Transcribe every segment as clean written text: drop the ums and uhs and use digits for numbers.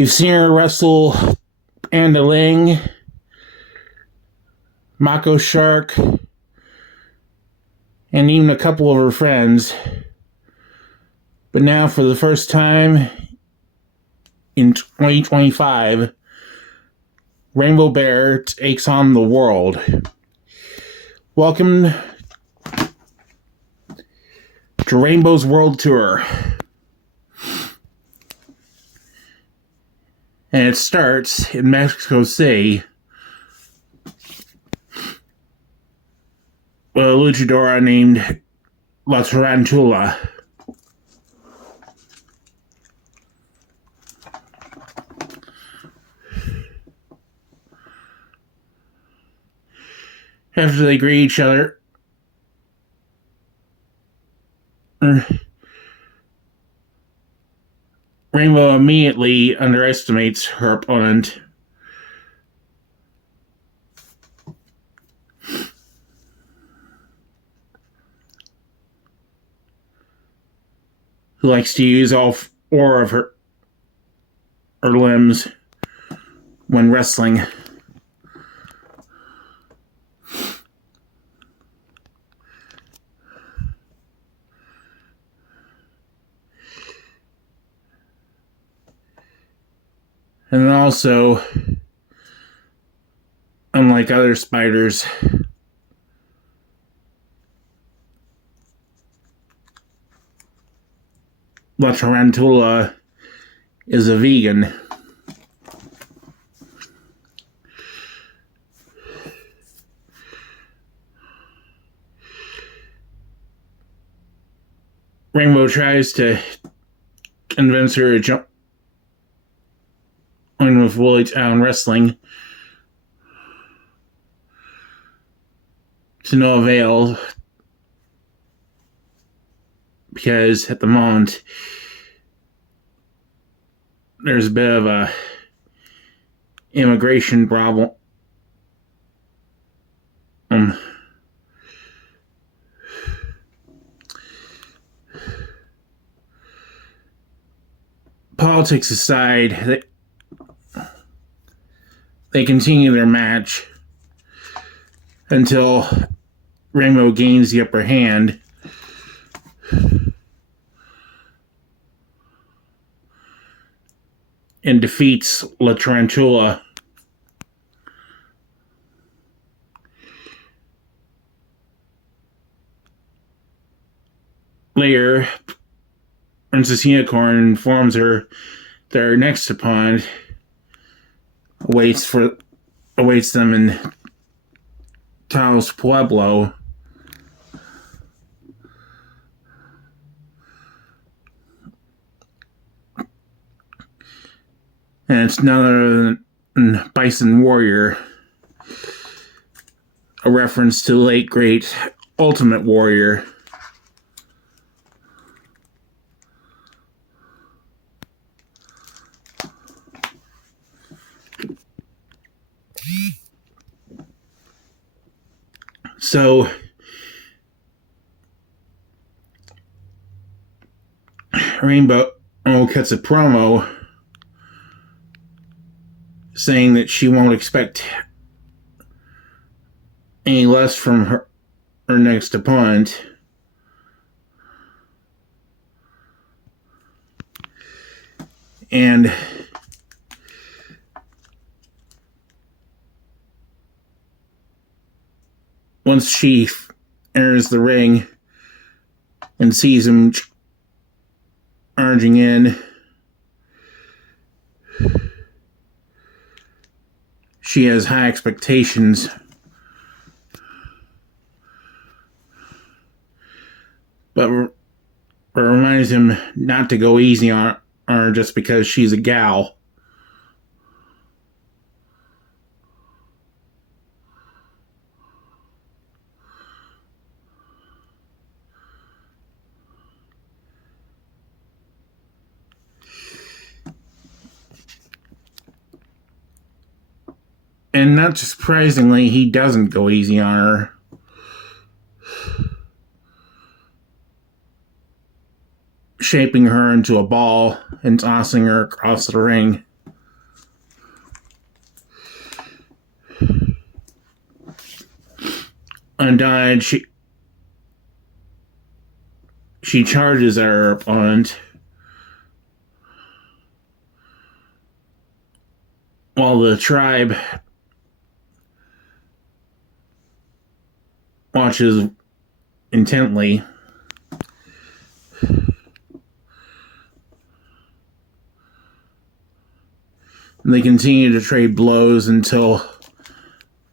You've seen her wrestle Anna Ling, Mako Shark, and even a couple of her friends. But now, for the first time in 2025, Rainbow Bear takes on the world. Welcome to Rainbow's World Tour. And it starts in Mexico City with a luchadora named La Tarantula. After they greet each other, Rainbow immediately underestimates her opponent. Who likes to use all four of her limbs when wrestling. And also, unlike other spiders, La Tarantula is a vegan. Rainbow tries to convince her to jump in with Willytown Wrestling, to no avail, because at the moment there's a bit of a immigration problem. Politics aside, they continue their match until Rainbow gains the upper hand. And defeats La Tarantula. Later, Princess Unicorn informs her that her next opponent awaits them in Taos Pueblo. And it's none other than Bison Warrior, a reference to the late great Ultimate Warrior. So, Rainbow cuts a promo saying that she won't expect any less from her next opponent. And once she enters the ring and sees him charging in, she has high expectations. But reminds him not to go easy on her just because she's a gal. And not surprisingly, he doesn't go easy on her. Shaping her into a ball and tossing her across the ring. undaunted, she charges at her opponent while the tribe watches intently. And they continue to trade blows until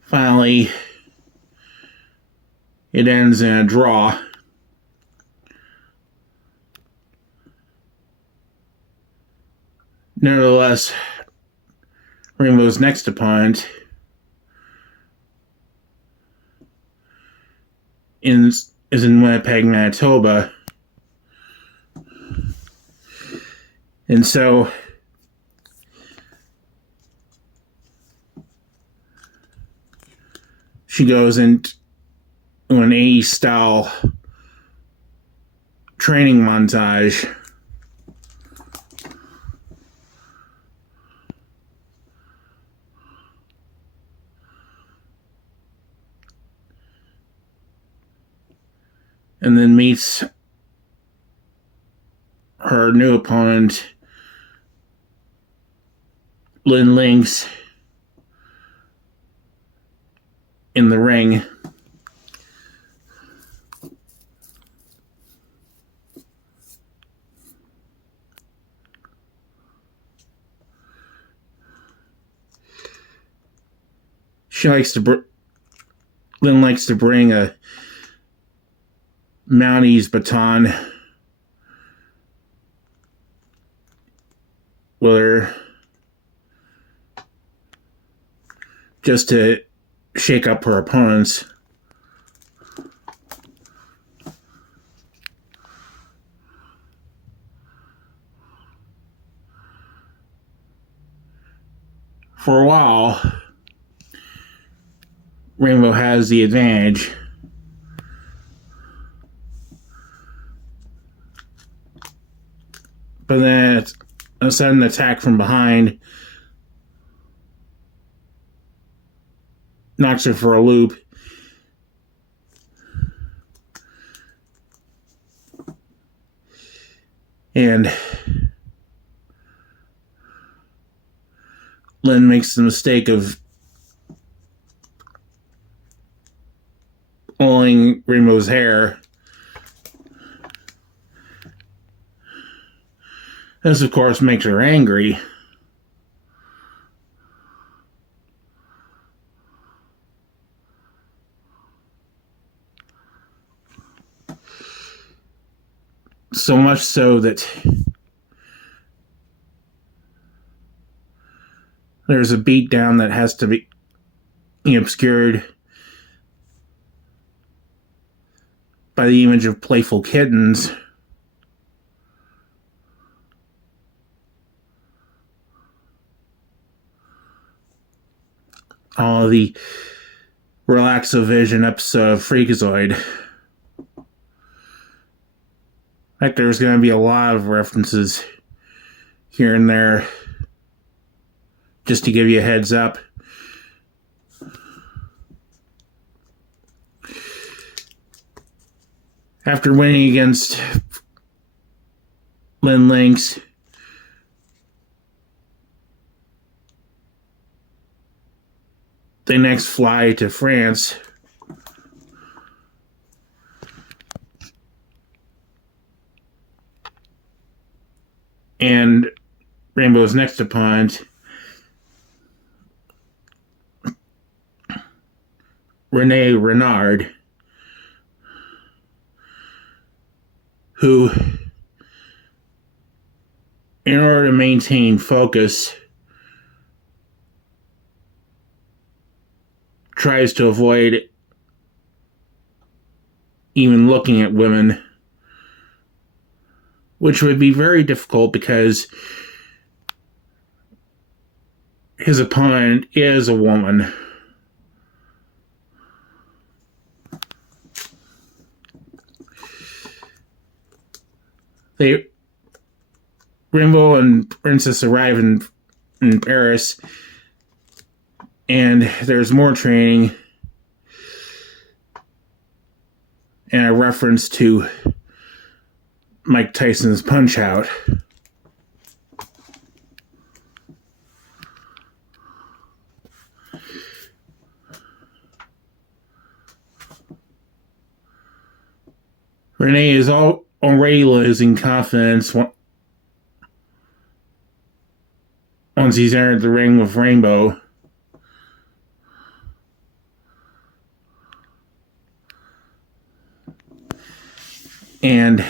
finally it ends in a draw. Nevertheless, Rainbow's next opponent is in Winnipeg, Manitoba. And so she goes into an 80s style training montage. And then meets her new opponent, Lynn Lynx, in the ring. Lynn likes to bring a Mounties baton with her just to shake up her opponents. For a while, Rainbow has the advantage. But then a sudden attack from behind knocks her for a loop. And Lynn makes the mistake of pulling Rainbow's hair. This, of course, makes her angry. So much so that there's a beatdown that has to be obscured by the image of playful kittens. All the Relaxovision episode of Freakazoid. In fact, there's going to be a lot of references here and there, just to give you a heads up. After winning against Lynn Lynx, they next fly to France. And Rainbow's next opponent, Renee Renard, who, in order to maintain focus, tries to avoid even looking at women, which would be very difficult because his opponent is a woman. Rainbow and Princess arrive in Paris, and there's more training. and a reference to Mike Tyson's Punch-Out. Renee is already losing confidence once he's entered the ring with Rainbow. And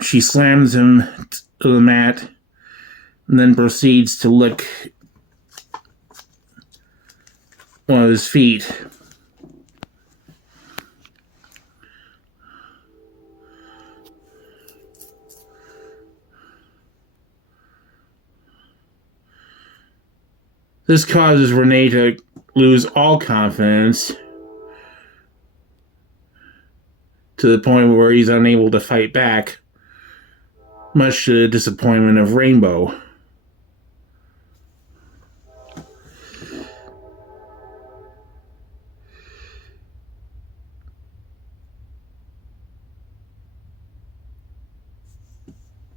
she slams him to the mat and then proceeds to lick one of his feet. This causes Renee to lose all confidence to the point where he's unable to fight back, much to the disappointment of Rainbow.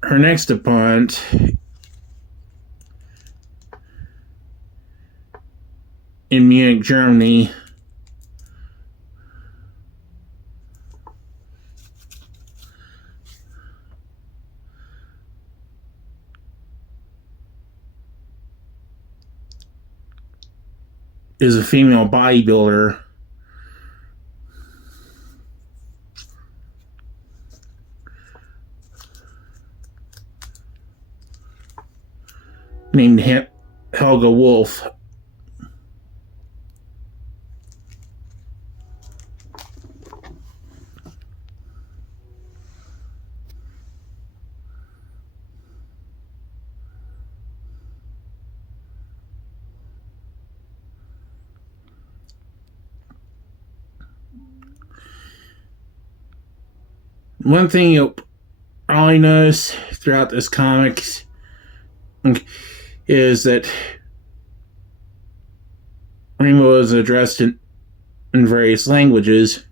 Her next opponent in Munich, Germany is a female bodybuilder named Helga Wolf. One thing you'll probably notice throughout this comics is that Rainbow is addressed in various languages.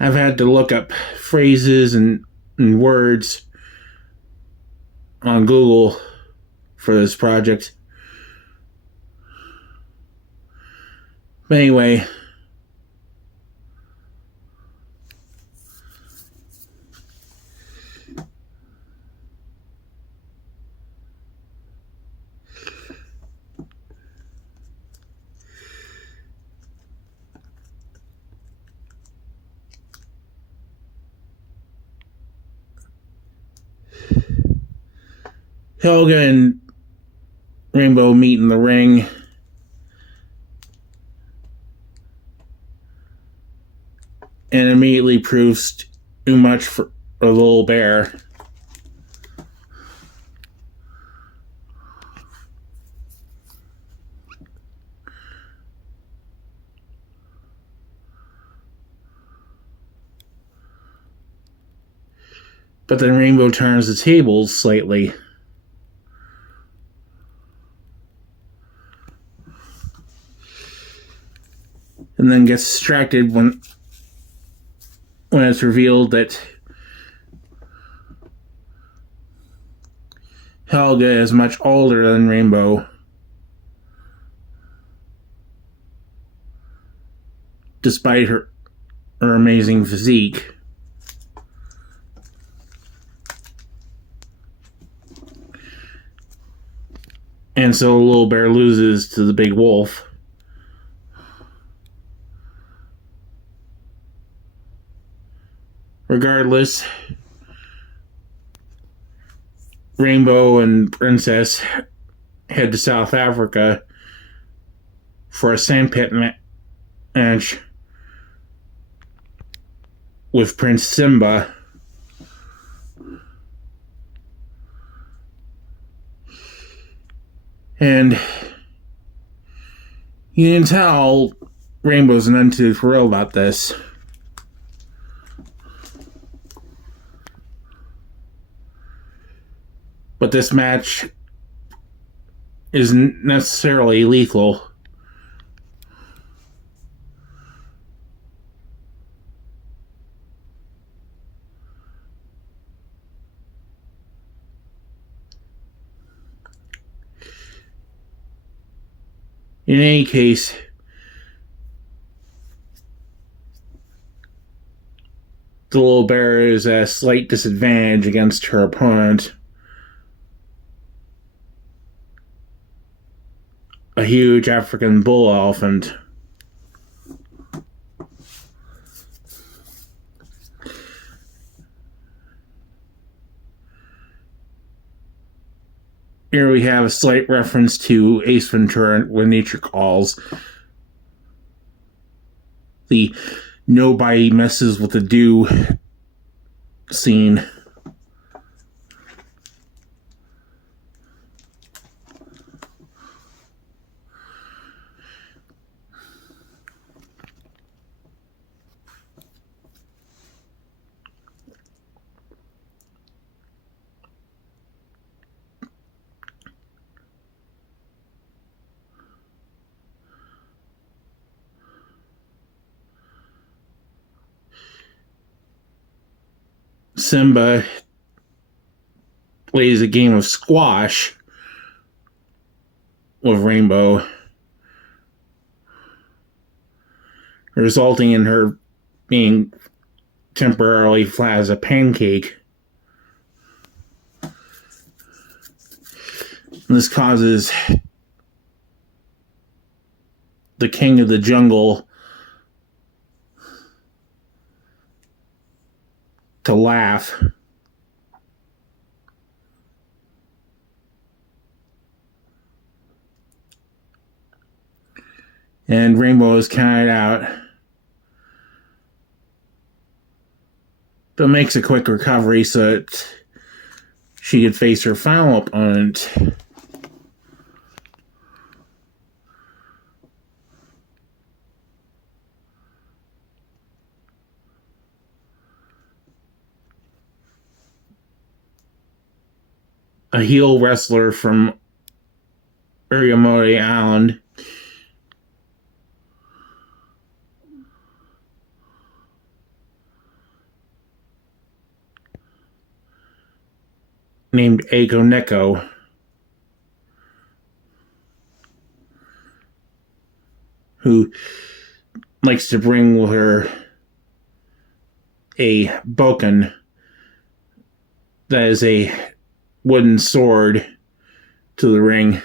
I've had to look up phrases and words on Google for this project. But anyway, Helga and Rainbow meet in the ring. And immediately proves too much for a little bear. But then Rainbow turns the tables slightly. And then gets distracted when it's revealed that Helga is much older than Rainbow, despite her amazing physique. And so Little Bear loses to the Big Wolf. Regardless, Rainbow and Princess head to South Africa for a sandpit match with Prince Simba. And you can tell Rainbow's none too thrilled about this. But this match isn't necessarily lethal. In any case, the little bear is at a slight disadvantage against her opponent, a huge African bull elephant. Here we have a slight reference to Ace Ventura When Nature Calls. The nobody messes with the dew scene. Simba plays a game of squash with Rainbow, resulting in her being temporarily flat as a pancake. This causes the king of the jungle to laugh. And Rainbow is counted out, but makes a quick recovery so that she could face her final opponent. A heel wrestler from Uriamori Island. Named Eiko Neko. Who likes to bring with her a bokken that is a wooden sword to the ring.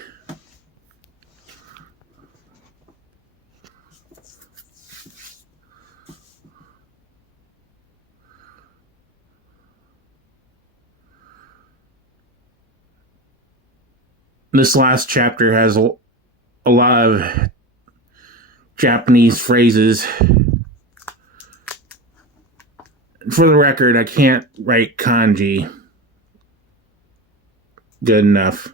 This last chapter has a lot of Japanese phrases. For the record, I can't write kanji good enough.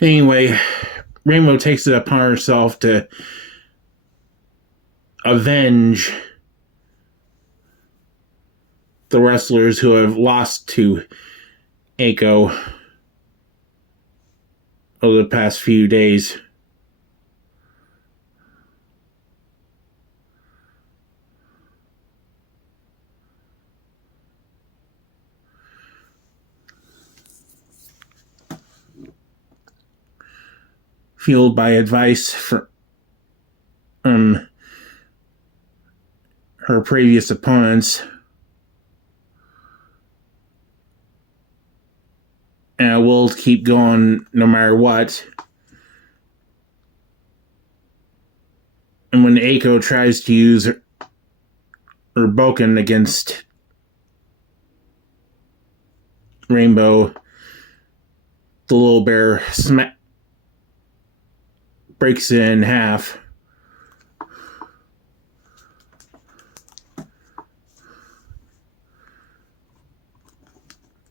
Anyway, Rainbow takes it upon herself to avenge the wrestlers who have lost to Eiko over the past few days. Fueled by advice from her previous opponents, and will keep going no matter what. And when Eiko tries to use her bokken against Rainbow, the little bear breaks it in half.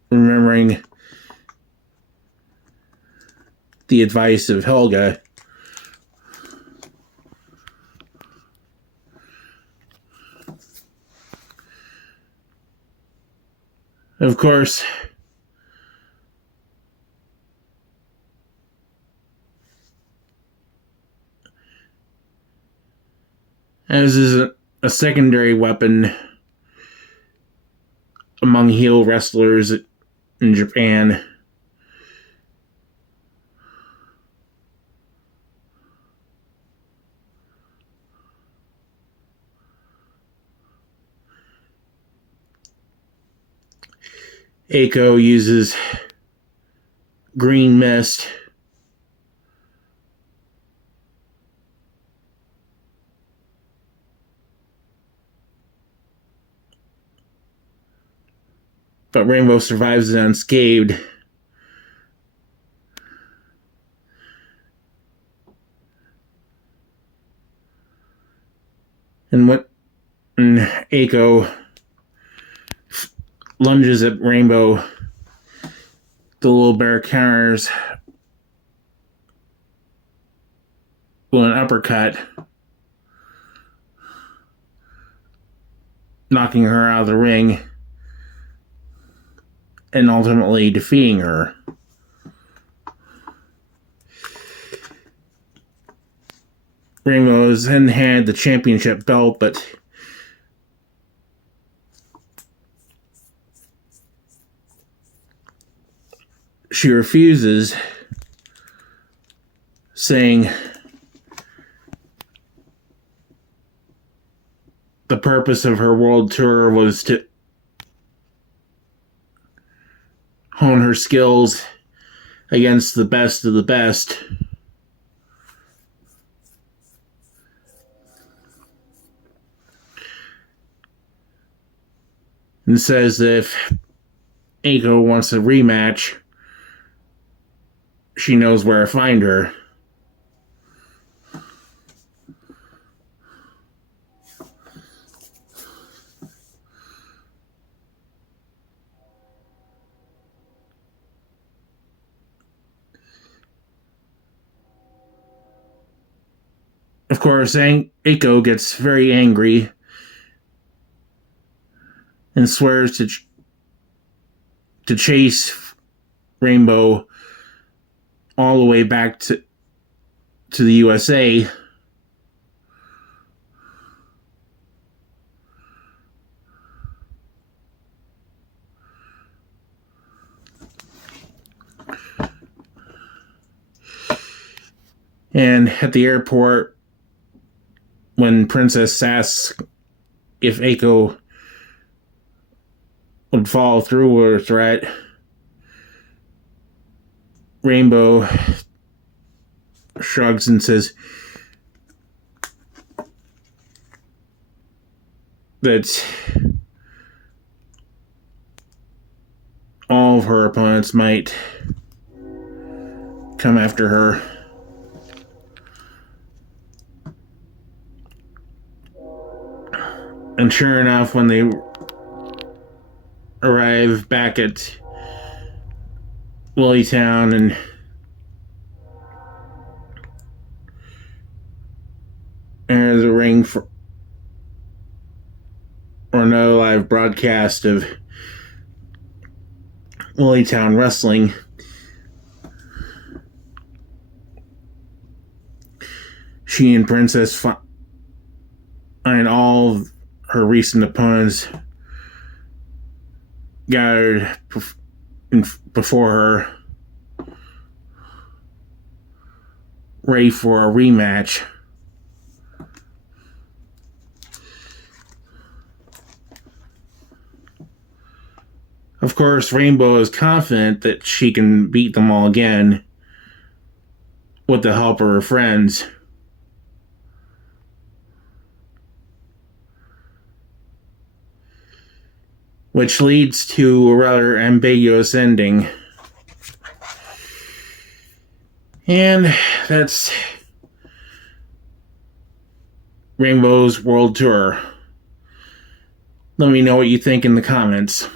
Remembering the advice of Helga. Of course, as is a secondary weapon among heel wrestlers in Japan, Eiko uses green mist but Rainbow survives it unscathed. And when Eiko lunges at Rainbow, the little bear counters with an uppercut, knocking her out of the ring and ultimately defeating her. Rainbow has then had the championship belt, but she refuses, saying the purpose of her world tour was to hone her skills against the best of the best. And says that if Eiko wants a rematch, she knows where to find her. Of course, Eiko gets very angry and swears to chase Rainbow all the way back to the USA. And at the airport, when Princess asks if Eiko would follow through with her threat, Rainbow shrugs and says that all of her opponents might come after her. And sure enough, when they arrive back at Willytown and enter the ring for another live broadcast of Willytown Wrestling, she and Princess find all of her recent opponents gathered before her, ready for a rematch. Of course, Rainbow is confident that she can beat them all again with the help of her friends. Which leads to a rather ambiguous ending. And that's Rainbow's World Tour. Let me know what you think in the comments.